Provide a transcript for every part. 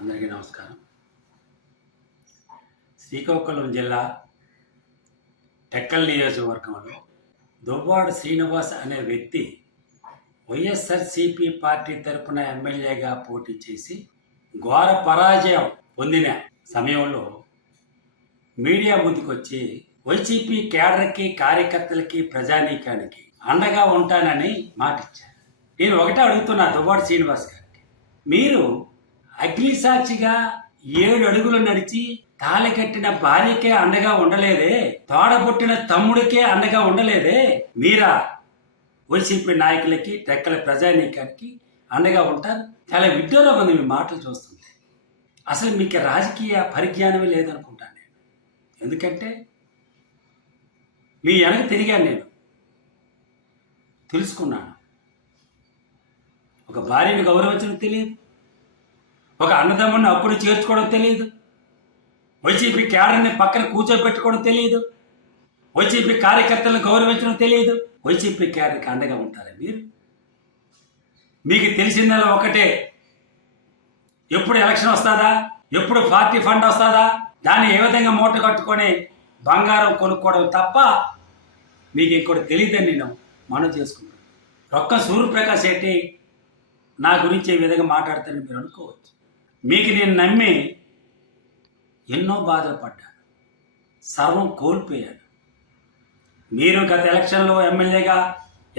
అందరికీ నమస్కారం. శ్రీకాకుళం జిల్లా టెక్కల్ నియోజకవర్గంలో దువ్వాడ శ్రీనివాస్ అనే వ్యక్తి వైఎస్ఆర్సీపీ పార్టీ తరపున ఎమ్మెల్యేగా పోటీ చేసి ఘోర పరాజయం పొందిన సమయంలో మీడియా ముందుకొచ్చి వైసీపీ కేడర్కి, కార్యకర్తలకి, ప్రజానీకానికి అండగా ఉంటానని మాటిచ్చారు. నేను ఒకటే అడుగుతున్నా దువ్వాడ శ్రీనివాస్ గారికి, మీరు అగ్నిసాక్షిగా 7 అడుగులు నడిచి తాళి కట్టిన భార్యకే అండగా ఉండలేదే, తోడబుట్టిన తమ్ముడికే అండగా ఉండలేదే, మీరా వైసీపీ నాయకులకి, టెక్కల ప్రజానీకానికి అండగా ఉంటారు? చాలా విడ్డూరంగా ఉంది మీ మాటలు చూస్తుంటే. అసలు మీకు రాజకీయ పరిజ్ఞానమే లేదనుకుంటాను నేను. ఎందుకంటే మీ వెనక తిరిగాను, నేను తెలుసుకున్నాను. ఒక భార్యను గౌరవించడం తెలియదు, ఒక అన్నదమ్ముని అప్పుడు చేర్చుకోవడం తెలియదు, వైసీపీ క్యాడర్ని పక్కన కూర్చోబెట్టుకోవడం తెలియదు, వైసీపీ కార్యకర్తలను గౌరవించడం తెలియదు. వైసీపీ క్యాడర్కి అండగా ఉంటారా మీరు? మీకు తెలిసిందల్లా ఒకటే, ఎప్పుడు ఎలక్షన్ వస్తుందా, ఎప్పుడు పార్టీ ఫండ్ వస్తుందా, దాన్ని ఏ విధంగా మూట కట్టుకొని బంగారం కొనుక్కోవడం తప్ప మీకు ఇంకోటి తెలియదని నేను మనం చేసుకుంటాను. రొక్కం సూర్యప్రకాష్ రెడ్డి నా గురించి ఈ విధంగా మాట్లాడతానని మీరు అనుకోవచ్చు. మీకు నేను నమ్మి ఎన్నో బాధలు పడ్డాను, సర్వం కోల్పోయాను. మీరు గత ఎలక్షన్లో ఎమ్మెల్యేగా,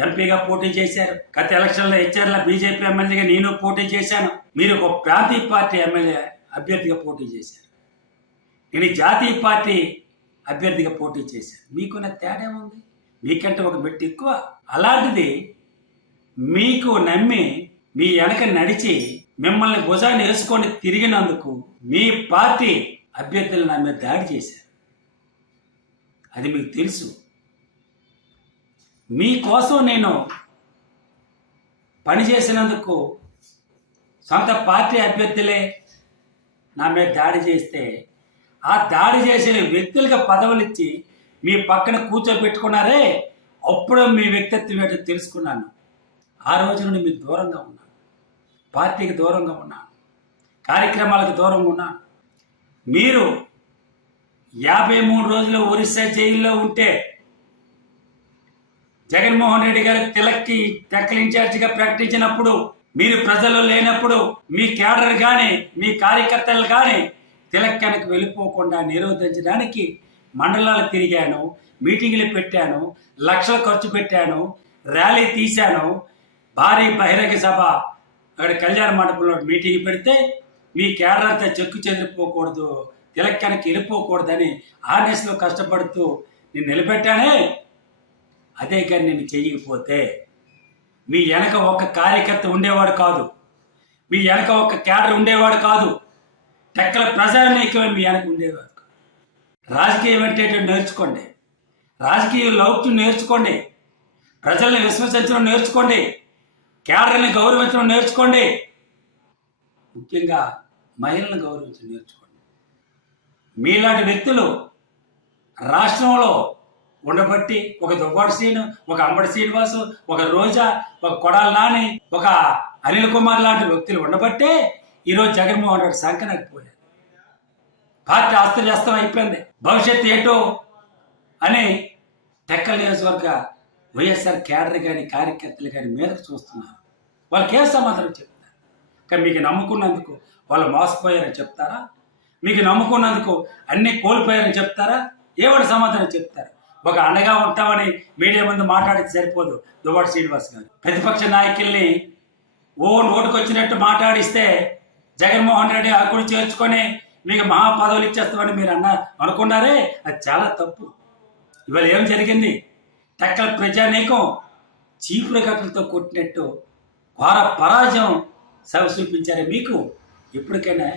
ఎంపీగా పోటీ చేశారు. గత ఎలక్షన్లో హెచ్ఆర్ల బీజేపీ ఎమ్మెల్యేగా నేను పోటీ చేశాను. మీరు ఒక ప్రాంతీయ పార్టీ ఎమ్మెల్యే అభ్యర్థిగా పోటీ చేశారు. నేను జాతీయ పార్టీ అభ్యర్థిగా పోటీ చేశాను. మీకున్న తేడా ఉంది, మీకంటే ఒక మెట్టు ఎక్కువ. అలాంటిది మీకు నమ్మి మీ వెనక నడిచి మిమ్మల్ని భుజాన్ని వేసుకొని తిరిగినందుకు మీ పార్టీ అభ్యర్థులు నా మీద దాడి చేశారు. అది మీకు తెలుసు. మీకోసం నేను పనిచేసినందుకు సొంత పార్టీ అభ్యర్థులే నా మీద దాడి చేస్తే, ఆ దాడి చేసిన వ్యక్తులుగా పదవులు ఇచ్చి మీ పక్కన కూర్చోబెట్టుకున్నారే, అప్పుడు మీ వ్యక్తిత్వం ఏంటో తెలుసుకున్నాను. ఆ రోజు నుండి మీకు దూరంగా ఉన్నాను, పార్టీకి దూరంగా ఉన్నాను, కార్యక్రమాలకు దూరంగా ఉన్నాను. మీరు 53 రోజులు ఒరిస్సా జైల్లో ఉంటే జగన్మోహన్ రెడ్డి గారు తిలక్కి టెక్కల్ ఇన్ఛార్జిగా ప్రకటించినప్పుడు, మీరు ప్రజలు లేనప్పుడు మీ క్యాడర్ కానీ, మీ కార్యకర్తలు కానీ తిలక్ వెనక్కి వెళ్ళిపోకుండా నిరోధించడానికి మండలాలు తిరిగాను, మీటింగ్లు పెట్టాను, లక్షలు ఖర్చు పెట్టాను, ర్యాలీ తీశాను, భారీ బహిరంగ సభ అక్కడ కళ్యాణ మండపంలో మీటింగ్ పెడితే మీ క్యాడర్ అంతా చెక్కు చెదిరిపోకూడదు, తిలక్ వెనక్కి వెళ్ళిపోకూడదని ఆర్ఎస్లో కష్టపడుతూ నేను నిలబెట్టానే. అదే కానీ నేను చెయ్యకపోతే మీ వెనక ఒక కార్యకర్త ఉండేవాడు కాదు, మీ వెనక ఒక క్యాడర్ ఉండేవాడు కాదు, టెక్కల ప్రజానీకమే మీ వెనక ఉండేవాడు. రాజకీయం అంటే నేర్చుకోండి, రాజకీయ లౌక్యం నేర్చుకోండి, ప్రజల్ని విశ్వసించడం నేర్చుకోండి, క్యాడర్ని గౌరవించడం నేర్చుకోండి, ముఖ్యంగా మహిళలను గౌరవించడం నేర్చుకోండి. మీలాంటి వ్యక్తులు రాష్ట్రంలో ఉండబట్టి ఒక దువ్వాడ శ్రీను, ఒక అంబడి శ్రీనివాసు, ఒక రోజా, ఒక కొడాల నాని, ఒక అనిల్ కుమార్ లాంటి వ్యక్తులు ఉండబట్టే ఈరోజు జగన్మోహన్ రెడ్డి సంకనకపోయారు. పార్టీ అస్తవ్యస్తం అయిపోయింది. భవిష్యత్తు ఏంటో అని టెక్కల్ నియోజకవర్గ వైఎస్ఆర్ క్యాడర్ కానీ, కార్యకర్తలు కానీ మీదకు చూస్తున్నారు. వాళ్ళకి ఏ సమాధానం చెప్తారు? కానీ మీకు నమ్ముకున్నందుకు వాళ్ళు మోసపోయారని చెప్తారా? మీకు నమ్ముకున్నందుకు అన్నీ కోల్పోయారని చెప్తారా? ఏవాడు సమాధానం చెప్తారు? ఒక అండగా ఉంటామని మీడియా ముందు మాట్లాడితే సరిపోదు. దువ్వాడ శ్రీనివాస్ గారు ప్రతిపక్ష నాయకుల్ని నోటుకొచ్చినట్టు మాట్లాడిస్తే జగన్మోహన్ రెడ్డి హక్కులు చేర్చుకొని మీకు మహా పదవులు ఇచ్చేస్తామని మీరు అనుకున్నారే, అది చాలా తప్పు. ఇవాళ ఏం జరిగింది? టెక్కల ప్రజానీకం చీపురు కట్టలతో కొట్టినట్టు ఘోర పరాజయం చూపించారే. మీకు ఎప్పటికైనా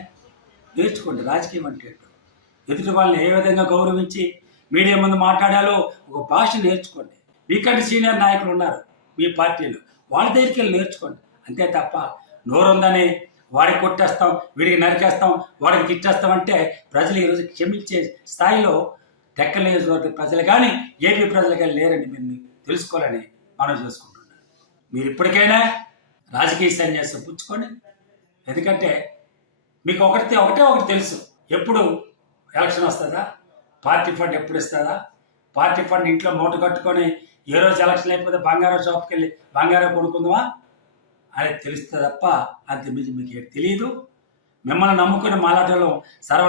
నేర్చుకోండి రాజకీయం అంటే. ఎదుటి వాళ్ళని ఏ విధంగా గౌరవించి మీడియా ముందు మాట్లాడాలో ఒక భాష నేర్చుకోండి. మీకంటే సీనియర్ నాయకులు ఉన్నారు మీ పార్టీలో, వాళ్ళ దగ్గరికి వెళ్ళి నేర్చుకోండి. అంతే తప్ప నోరుందని వాడికి కొట్టేస్తాం, వీడికి నరికేస్తాం, వాడికి తిట్టేస్తాం అంటే ప్రజలు ఈరోజు క్షమించే స్థాయిలో టెక్కల్ నియోజకవర్గ ప్రజలు కానీ, ఏపీ ప్రజలు కానీ లేరని మీరు తెలుసుకోవాలని మనం చేసుకుంటున్నాను. మీరు ఇప్పటికైనా రాజకీయ సన్యాసం పుచ్చుకోండి. ఎందుకంటే మీకు ఒకటే ఒకటి తెలుసు, ఎప్పుడు ఎలక్షన్ వస్తుందా, పార్టీ ఫండ్ ఎప్పుడు ఇస్తుందా, పార్టీ ఫండ్ ఇంట్లో మూట కట్టుకొని ఏ రోజు ఎలక్షన్ అయిపోతే బంగారం షాప్కి వెళ్ళి బంగారం కొనుక్కుందామా అనేది తెలుస్తుంది తప్ప అంతమించి మీకు ఏం తెలియదు. మిమ్మల్ని నమ్ముకుని మాలాటలో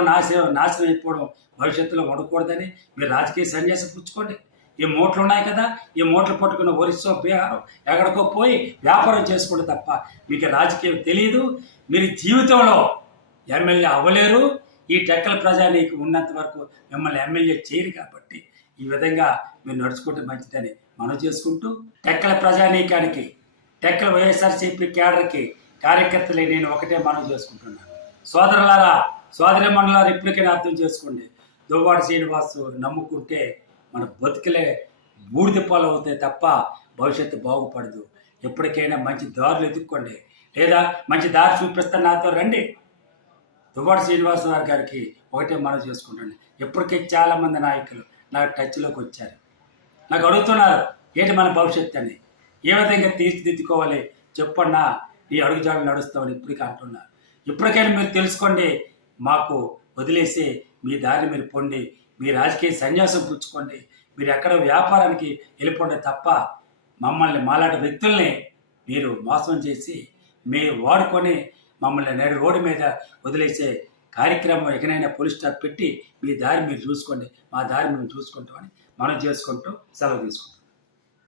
నాశనం అయిపోవడం భవిష్యత్తులో ఉండకూడదని మీరు రాజకీయ సన్యాసం పుచ్చుకోండి. ఈ మూటలు ఉన్నాయి కదా, ఈ మూటలు పట్టుకున్న ఒరిస్సా బీహారం ఎక్కడికో పోయి వ్యాపారం చేసుకోండి తప్ప మీకు రాజకీయం తెలియదు. మీరు జీవితంలో ఎమ్మెల్యే అవ్వలేరు. ఈ టెక్కల ప్రజానీకి ఉన్నంత వరకు మిమ్మల్ని ఎమ్మెల్యే చేయరు. కాబట్టి ఈ విధంగా మీరు నడుచుకుంటే మంచిదని మనం చేసుకుంటూ, టెక్కల ప్రజానీకానికి, టెక్కల వైఎస్ఆర్సీపీ క్యాడర్కి, కార్యకర్తలే నేను ఒకటే మనం చేసుకుంటున్నాను. సోదరులారా, సోదరి మండలారా, ఇప్పటికైనా అర్థం చేసుకోండి. దువ్వాడ శ్రీనివాస్ నమ్ముకుంటే మన బతుకులే బూడిద పాలు అవుతాయి తప్ప భవిష్యత్తు బాగుపడదు. ఎప్పటికైనా మంచి దారులు ఎదుక్కోండి, లేదా మంచి దారి చూపిస్తాను, నాతో రండి. దువ్వాడ శ్రీనివాస్ గారికి ఒకటే మనం చేసుకుంటాను. ఇప్పటికే చాలామంది నాయకులు నాకు టచ్లోకి వచ్చారు, నాకు అడుగుతున్నారు ఏంటి మన భవిష్యత్తు అని, ఏ విధంగా తీర్చిదిద్దుకోవాలి చెప్పన్నా, ఈ అడుగుజాడలు నడుస్తామని ఇప్పటికీ అంటున్నారు. ఇప్పటికైనా మీరు తెలుసుకోండి, మాకు వదిలేసి మీ దారిని మీరు పొండి, మీ రాజకీయ సన్యాసం పుచ్చుకోండి, మీరు ఎక్కడ వ్యాపారానికి వెళ్ళిపోండి తప్ప మమ్మల్ని మాలాంటి వ్యక్తుల్ని మీరు మోసం చేసి మీరు వాడుకొని మమ్మల్ని నేడు రోడ్డు మీద వదిలేసే కార్యక్రమం ఎక్కడైనా పోలీస్ స్టాప్ పెట్టి మీ దారి మీరు చూసుకోండి, మా దారి మేము చూసుకుంటామని మనం చేసుకుంటూ సెలవు తీసుకుంటాం.